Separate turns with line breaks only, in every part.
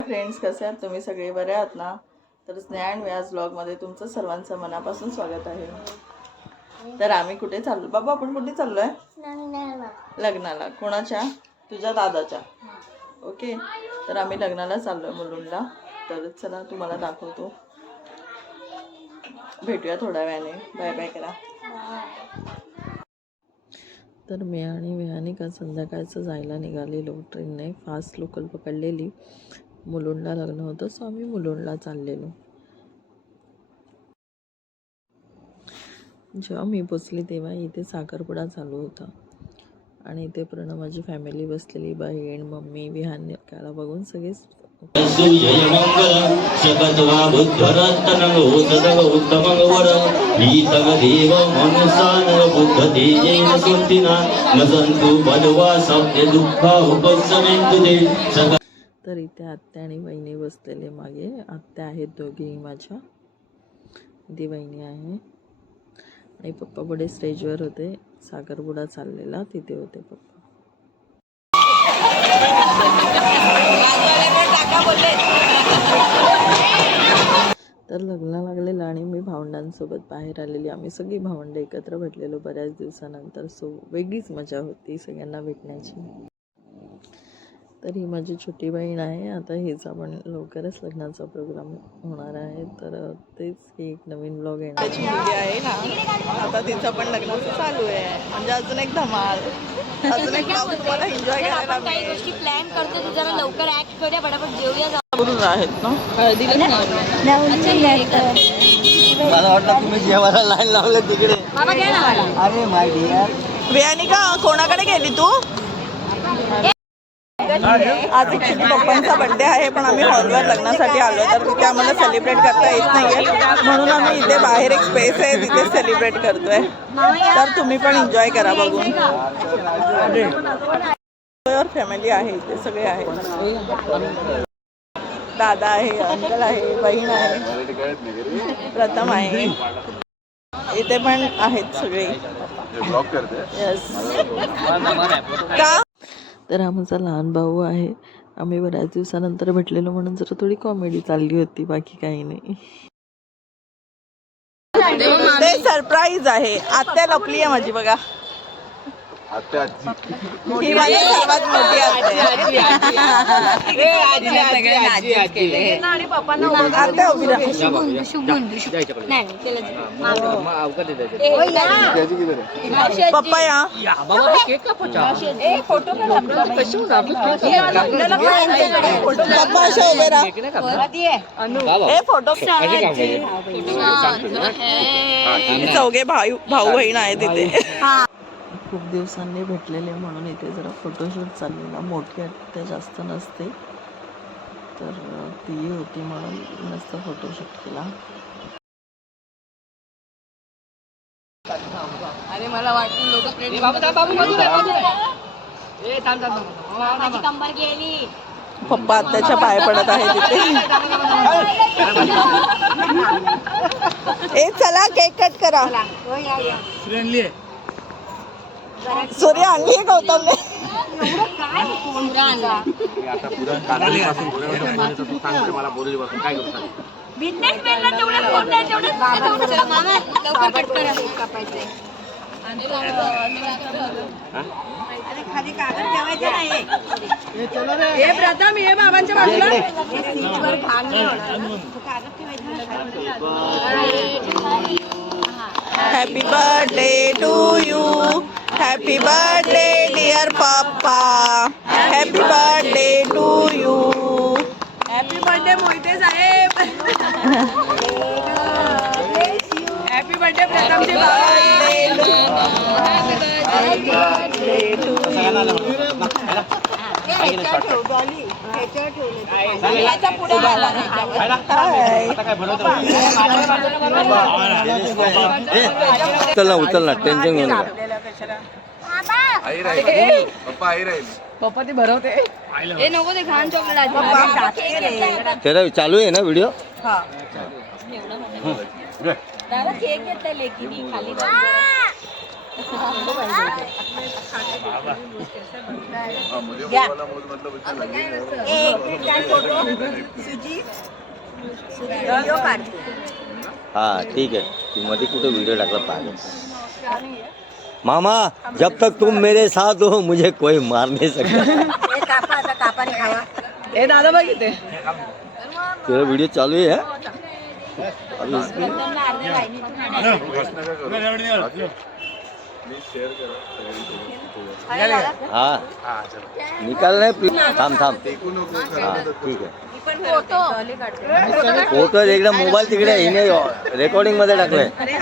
Friends कसे आहात तुम्ही? सगळे बरे आहात ना? तर स्नेहान व्याज ब्लॉगमध्ये तुमचं सर्वांचं मनापासून स्वागत आहे. तर आम्ही कुठे चाललो? बाबा आपण कुठे चाललो आहे लग्नाला. कोणाच्या? तुझ्या दादाच्या. ओके. तर आम्ही लग्नाला चाललो आहे मुलुंडला. तर चला तुम्हाला दाखवतो. भेटूया थोड्या वेळाने. बाय बाय करा. तर मी आणि विहानिका संध्याकाळचं जायला निघालेलो. ट्रेनने फास्ट लोकल पकडलेली. मुलुंडला लग्न होतं सो आम्ही मुलुंडला चाललेलो. जेव्हा मी पोचली तेव्हा इथे साखरपुडा चालू होता. आणि इथे पूर्ण माझी फॅमिली बसलेली बहीण मम्मी विहानिकाला बघून सगळेच
जयमंगल
तर इथे आत्या आणि वहिनी बसलेले मागे. आत्या आहेत दोघेही माझ्या. ती वहिनी आहे. आणि पप्पा पुढे स्टेजवर होते. साखरपुडा चाललेला. तिथे होते पप्पा. तर लग्न लागलेलं आणि मी भावंडांसोबत बाहेर आलेली. आम्ही सगळी भावंड एकत्र भेटलेलो. बऱ्याच दिवसानंतर सो वेगळीच मजा होती सगळ्यांना भेटण्याची. तर ही माझी छोटी बहीण आहे. आता हिचा पण लवकरच लग्नाचा प्रोग्राम होणार आहे. तर तेच हे एक नवीन ब्लॉग येणार. त्याची मुलगी आहे ना आता तिचं पण लग्नाचं चालू आहे. म्हणजे अजून एक धमाल. अजून एक ब्लॉग तुम्हाला एन्जॉय करायला
आपण काही गोष्टी प्लॅन करतो तू जरा लवकर ऍक्ट करूया. पटापट जेवूया
मिळेल आहेत ना.
मला वाटलं तुम्ही जेवायला लाईन लावले तिकडे. अरे माय डिअर
वियानिका कोणाकडे गेली तू? आज ऍक्च्युली पप्पांचा बर्थडे आहे पण आम्ही हॉलवर लग्नासाठी आलो तर तिथे आम्हाला सेलिब्रेट करता येत नाहीये. म्हणून आम्ही इथे बाहेर एक स्पेस आहे तिथे सेलिब्रेट करतोय. तर तुम्ही पण एन्जॉय करा बघून. फॅमिली आहे इथे सगळे आहेत दादा आहे अंकल आहे बहीण आहे प्रथम आहे. इथे पण आहेत सगळे. येस का? तर हा माझा लहान भाऊ आहे. आम्ही बऱ्याच दिवसानंतर भेटलेलो म्हणून जरा थोडी कॉमेडी चालली होती बाकी काही नाही. ते सरप्राईज आहे. आत्या लपली आहे माझी बघा. ही माझी सर्वात मोठी आत्या आत्या उभी. पप्पा या. पप्पा असे उभे राहा. ए फोटो चौघे भाऊ भाऊ बहीण आहे तिथे खूप दिवसांनी भेटलेले म्हणून इथे जरा फोटोशूट चाललेला मोठी ते जास्त नसते तर ती होती म्हणून मस्त फोटोशूट केला
माझी कंबर गेली
पप्पा आत्याच्या पाय पडत आहे तिथे ए चला केक कट करा सूर्य आणली आहे गौतमने
बिझनेसमॅनला तेवढं फोन नाही तेवढं मामा लवकर कट करा
happy birthday to you happy birthday dear पप्पा happy birthday to you happy birthday Mohite Saheb happy birthday प्रथमचे
उचल ना उचल ना टेन्शन घेऊ नका
ए नको ते घाण चॉकलेट
त्याला चालू आहे ना व्हिडिओ
दादा केक घेतलाय लेकीनी खाली.
हा ठीक है तू मध्ये कुठे व्हिडिओ टाकला? पाहिजे मामा जब तक तुम मेरे साथ हो मुझे कोई मार नहीं सकता।
ए दादा बघ इथे.
तेरा वीडियो चालू है? अभी इसमें- हाँ. निकाल प्लीज थांब थांब. हा ठीक आहे. फोटो एकदम मोबाईल तिकडे आहे. हिने रेकॉर्डिंगमध्ये टाकलंय.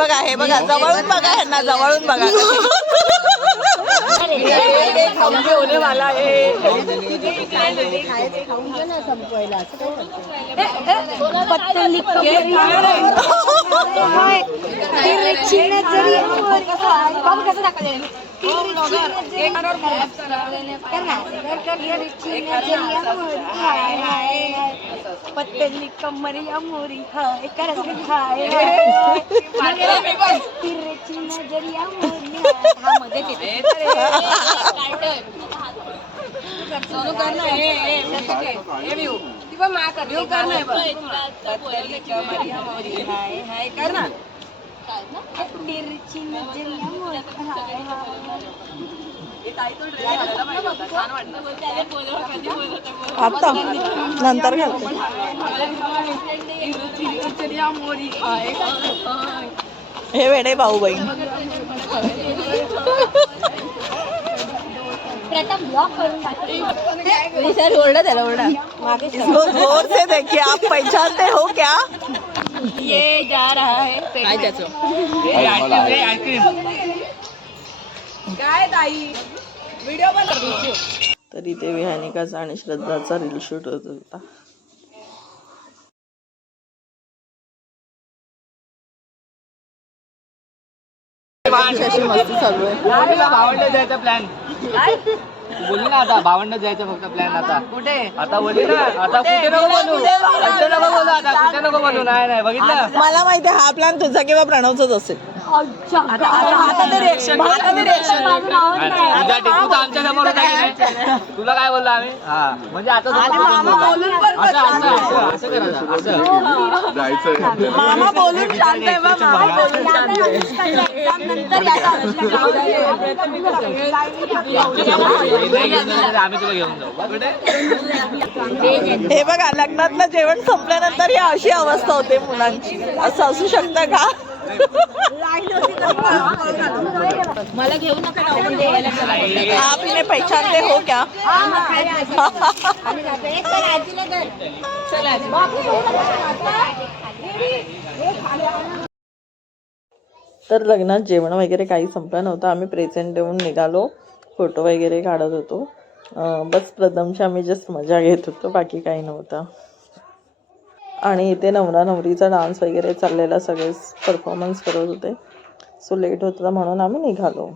बघा हे बघा जवळून बघा ह्यांना जवळून बघा होने वाला
पत्तली कमरी अमोरी हाय कर हाय तिरेची नजरी अमोरी मोरी मध्ये तिथे तिरची
आता नंतर घालते. हे वेडे भाऊ बहीण
प्रथम ब्लॉक करून टाकतो
ओरडा त्याला ओरडा. ज़ोर से देखिए आप पहचानते हो क्या?
ये जा रहा है
काय त्याचं तर इथे विहानिकाचा आणि श्रद्धाचा रील शूट होत होता. अशी मस्ती चालू आहे.
जायचा प्लॅन बोलली ना आता भावंड जायचं फक्त प्लॅन आता. कुठे? आता बोलली ना आता कुठे नको बोलू? कुठे नको बोलू आता? कुठे नको बोलू? नाही नाही बघितलं?
मला माहिती आहे हा प्लॅन तुझा किंवा प्रणवचाच असेल. आता आता ते रिएक्शन आता ते रिएक्शन
तुझ्या टिकू तर आमच्यासमोर होता की नाही? तुला काय बोललो आम्ही? हा म्हणजे आता तो. असं असं असं असं करायचं असं.
मामा बोलून शांत आहे बा, मामा बोलून शांत आहे.
नाही घेऊन जाणार, आम्ही तुला घेऊन जाऊ कुठे
हे बघा लग्नातलं जेवण संपल्यानंतर ही अशी अवस्था होते मुलांची. असं असू शकतं का?
मला घेऊ नका
आप इन्हें पहचानते हो क्या? तर लग्नात जेवण वगैरे काही संपलं नव्हतं. आम्ही प्रेझेंट देऊन निघालो. फोटो वगैरे काढत होतो. बस प्रथमची आम्ही जस्ट मजा घेत होतो. बाकी काही नव्हतं. आणि इथे नवरा नवरीचा डान्स वगैरे चाललेला सगळेच परफॉर्मन्स करत होते. सो लेट होत होता म्हणून आम्ही निघालो.